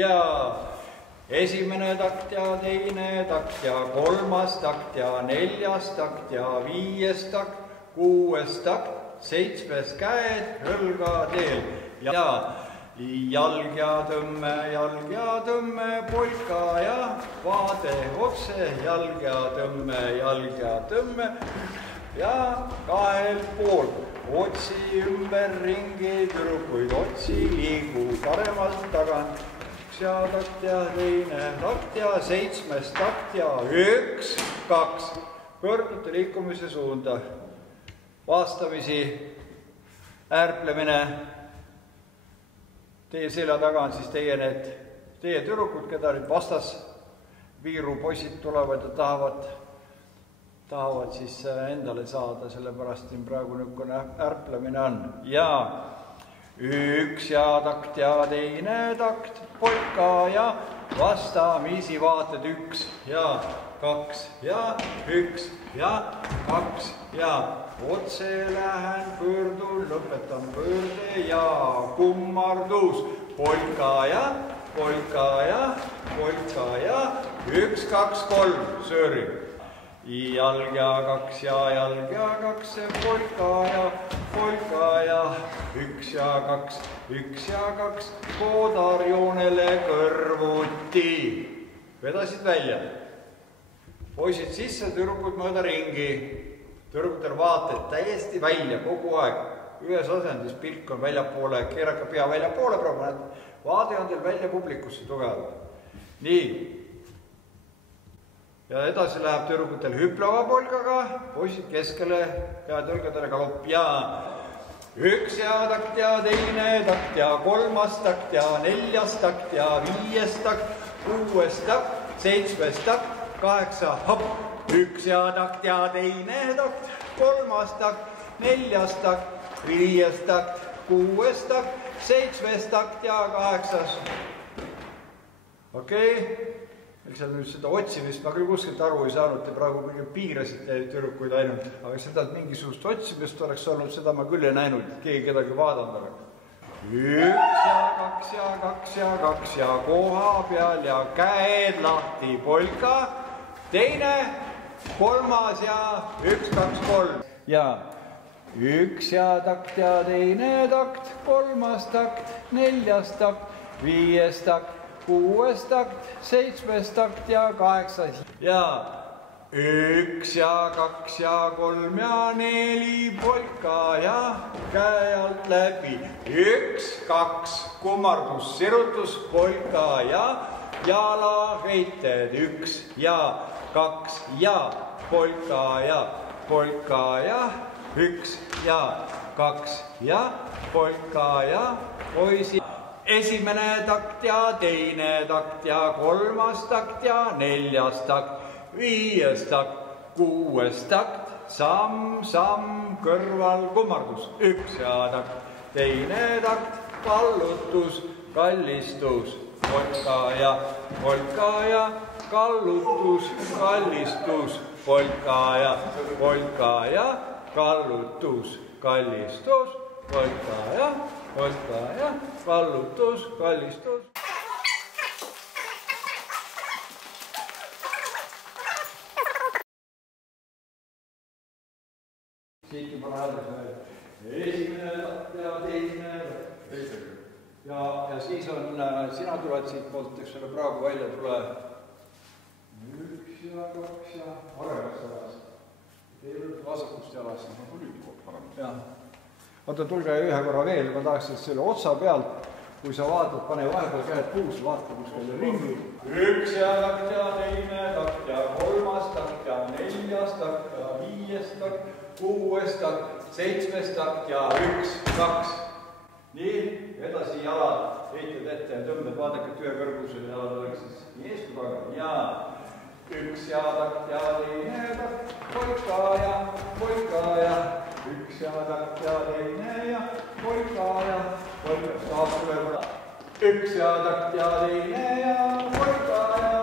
Ja esimene takt ja teine takt ja kolmas takt ja neljas takt ja viies takt, kuues takt, seitsmes käed õlgadel ja jalg ja tõmme, polka ja vaade otse, jalg ja tõmme ja kahel pool. Otsi ümberringi tüdrukuid, otsi liigu paremalt tagant. Ja takt ja teine takt ja seitsmes takt ja 1, 2. Pöördute liikumise suunda. Vastamisi ärplemine. Teie selja taga on siis teie tüdrukud, keda nüüd vastas viiru poisid tulevad ja tahavad siis endale saada, sellepärast siin praegu niisugune ärplemine on. Ja 1 ja takt ja teine takt, polka ja vastamisi vaated 1 ja 2 ja 1 ja 2 ja otse lähen, pöördun, lõpetan pöörde ja kummardus, polka ja 1, 2, 3, sööri. Jalg ja 2, polka ja 1 ja 2, koodarjoonele kõrvuti. Vedasid välja. Poisid sisse, tüdrukud mööda ringi. Tüdrukutel vaated täiesti välja kogu aeg. Ühes asendis pilk on väljapoole, keeraka pea väljapoole praegu. Vaade on teil välja publikusse tugevalt. Nii. Ja edasi läheb tüdrukutel hüplava polkaga, poisid keskele, käed õlgadele galopp ja 1 ja takt ja teine takt ja kolmas takt ja neljas takt ja viies takt, kuues takt, seitsmes takt, 8, hopp, 1 ja takt ja teine takt, kolmas takt, neljas takt, viies takt, kuues takt, seitsmes takt ja 8. Okei. Seal nüüd seda otsimist ma küll kuskilt aru ei saanud, te praegu piirasite tüdrukuid ainult, aga seda mingisugust otsimist oleks olnud, seda ma küll ei näinud, keegi kedagi vaadanud. 1 ja 2 ja koha peal ja käed lahti, polka, teine, kolmas ja 1, 2, 3. Ja 1 ja takt ja teine takt, kolmas takt, neljas takt, viies takt, kuues takt, seitsmes takt ja 8. Ja 1 ja 2 ja 3 ja 4, polka ja käe alt läbi. 1, 2, kummardus, sirutus, polka ja jalaheited. 1 ja 2 ja polka ja 1 ja 2 ja polka ja poisi. Esimene takt ja teine takt ja kolmas takt ja neljas takt, viies takt, kuues takt, samm, kõrval kummardus, 1 ja takt, teine takt, kallutus, kallistus, polka ja kallutus, kallistus, polka ja kallutus, kallistus, polka ja kallutus, kallistus. Siit juba lähedus esimene takt ja teine. Ja siis on, sina tuled siit poolt, eks ole, praegu välja tule 1 ja 2 ja paremast jalast. Teil vasakust jalast. Oota, tulge ühe korra veel, ma tahaks selle otsa pealt, kui sa vaatad, pane vahepeal käed puus, vaata kuskile ringi. 1 ja takt ja teine takt ja kolmas takt ja neljas takt ja viies takt, kuues takt, seitsmes takt ja 1, 2. Nii, edasi jalad, heitad ette ja tõmbed, vaadake, et ühe kõrgusel jalad oleks siis nii ees kui taga. Ja 1 ja takt ja teine takt, polka ja 1 ja takt ja teine ja polka ja saab üle võrra. 1 ja takt ja teine ja polka ja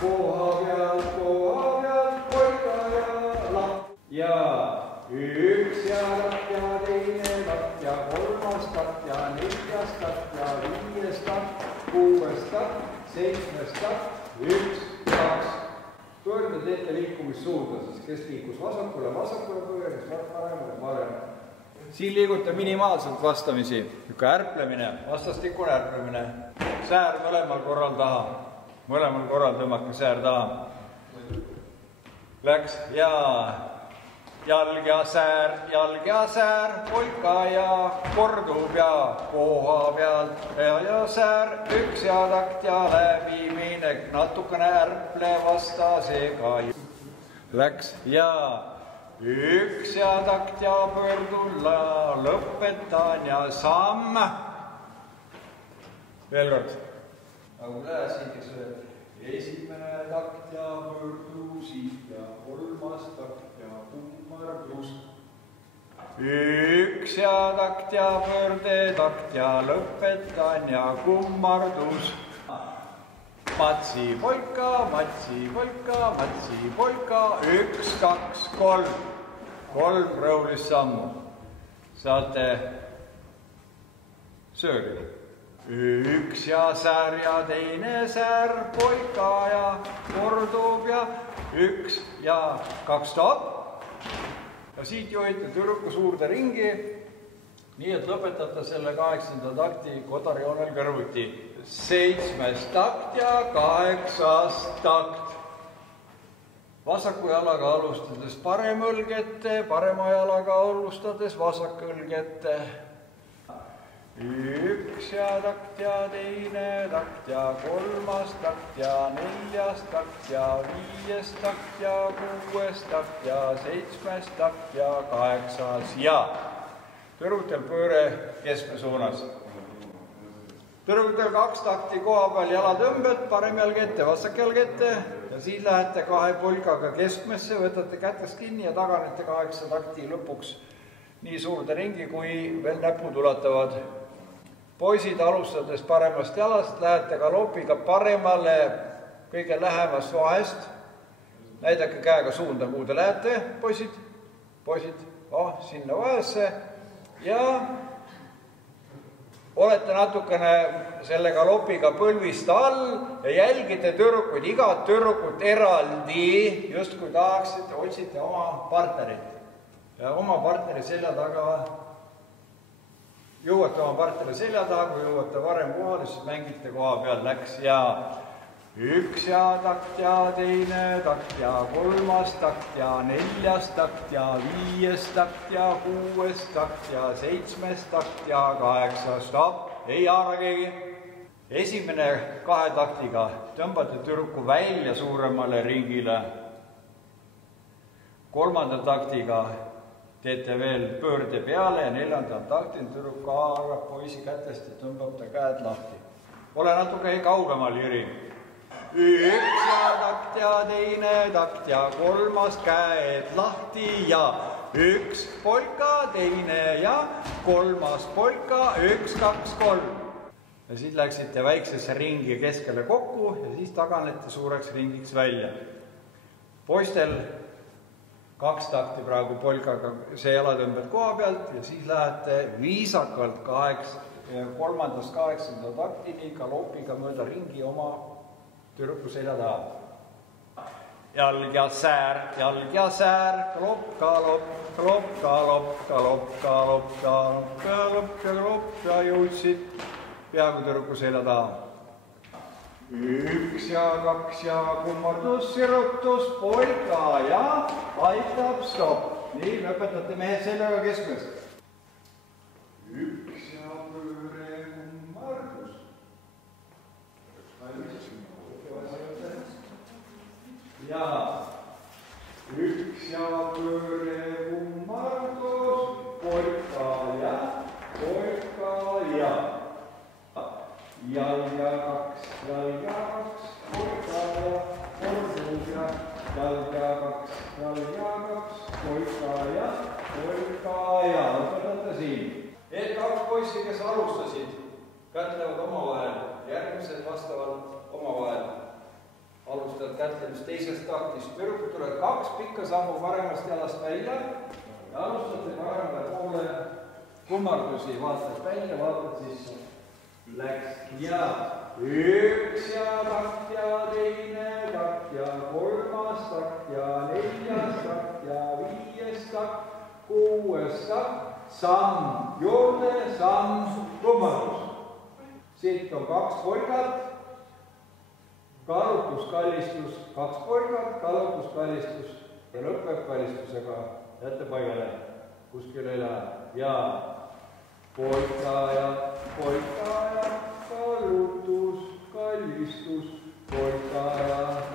koha peal, polka ja lahti. Ja 1 ja takt ja teine takt ja kolmas takt ja neljas takt ja viies takt. teete liikumissuunda, siis kes liikus vasakule pööre, kes paremale. Siin liigute minimaalselt vastamisi, niisugune ärplemine, vastastikune ärplemine, säär mõlemal korral taha, mõlemal korral tõmmake säär taha. Läks ja jalg ja säär, polka ja kordub ja koha pealt ja säär, üks ja takt ja läbiminek, natukene ärple vastasega. Läks ja üks ja takt ja pöördulla, lõpetan ja samm. Veel kord. Nagu lähesin, kes öeldi. Esimene takt ja pöördu siit ja kolmas takt ja kummardus. Üks ja takt ja pöörde takt ja lõpetan ja kummardus. Matsi polka, matsi polka, matsi polka, 1, 2, 3. 3 rõulist sammu. Saate söögi. Üks ja säär ja teine säär, polka ja kordub ja 1 ja 2 stopp. Ja siit juhite tüdruku suurde ringi, nii et lõpetate selle 8. takti kodarjoonel kõrvuti. 7. takt ja 8. takt. Vasaku jalaga alustades parem õlg ette, parema jalaga alustades vasak õlg ette. 1 ja takt ja teine takt ja 3. takt ja 4. takt ja 5. takt ja 6. takt ja 7. takt ja 8. ja tõrgutel pööre keskme suunas. Tõrgutel 2 takti koha peal jalatõmbed, parem jalg ette, vasak jalg ette ja siis lähete 2 polkaga keskmesse, võtate kätest kinni ja taganete 8 takti lõpuks nii suurde ringi, kui veel näpud ulatavad. Poisid alustades paremast jalast, lähete galopiga paremale kõige lähemast vahest. Näidake käega suunda, kuhu te lähete, poisid, sinna vahesse ja olete natukene selle galopiga põlvist all ja jälgite tüdrukuid, igat tüdrukut eraldi, just kui tahaksite, otsite oma partnerit. Ja oma partneri selja taga, jõuate oma partneri selja taga, kui jõuate varem kohale, siis mängite koha peal, läks ja 1 ja takt ja teine takt ja 3. takt ja 4. takt ja 5. takt ja 6. takt ja 7. takt ja 8. stopp, ei haara keegi. Esimene 2 taktiga tõmbate tüdruku välja suuremale ringile. 3. taktiga teete veel pöörde peale ja 4. taktil tüdruk haarab poisi kätest ja tõmbab ta käed lahti. Ole natuke kaugemal, Jüri. 1 ja takt ja teine takt ja 3. käed lahti ja 1 polka, teine ja 3. polka, 1, 2, 3. Ja siis läksite väiksesse ringi keskele kokku ja siis taganete suureks ringiks välja. Poistel 2 takti praegu polkaga, see jalatõmbed koha pealt ja siis lähete viisakalt 3. 8. taktini galopiga mööda ringi oma tüdruku selja taha. Jalg ja säär, galopp, galopp, galopp, galopp, galopp, galopp, galopp, galopp, galopp ja jõudsid peaaegu tüdruku selja taha. 1 ja 2 ja kummardus, sirutus, polka ja aitab, stopp. Nii, lõpetate mehed seljaga keskmes. 1 ja pööre, kummardus. Ja 1 ja pööre, kummardus, polka ja jalg ja 2, polka ja kordub ja jalg ja 2, polka ja lõpetate siin. Need 2 poissi, kes alustasid, kätlevad omavahel, järgmised vastavalt omavahel. Alustavad kätlemist 2. taktist. Tüdrukud tulevad 2 pikka sammu paremast jalast välja ja alustate paremale poole kummardusi, vaatad välja, vaatad sisse. Läks ja üks ja takt ja teine takt ja kolmas takt ja neljas takt ja viies takt, kuues takt, samm juurde, samm kummardus. Siit on 2 polkat, kaalutuskallistus, 2 polkat, kaalutuskallistus ja lõpeb kallistusega, jätte paigale, kuskil ei lähe ja polka ja kaalutus, kallistus, polka ja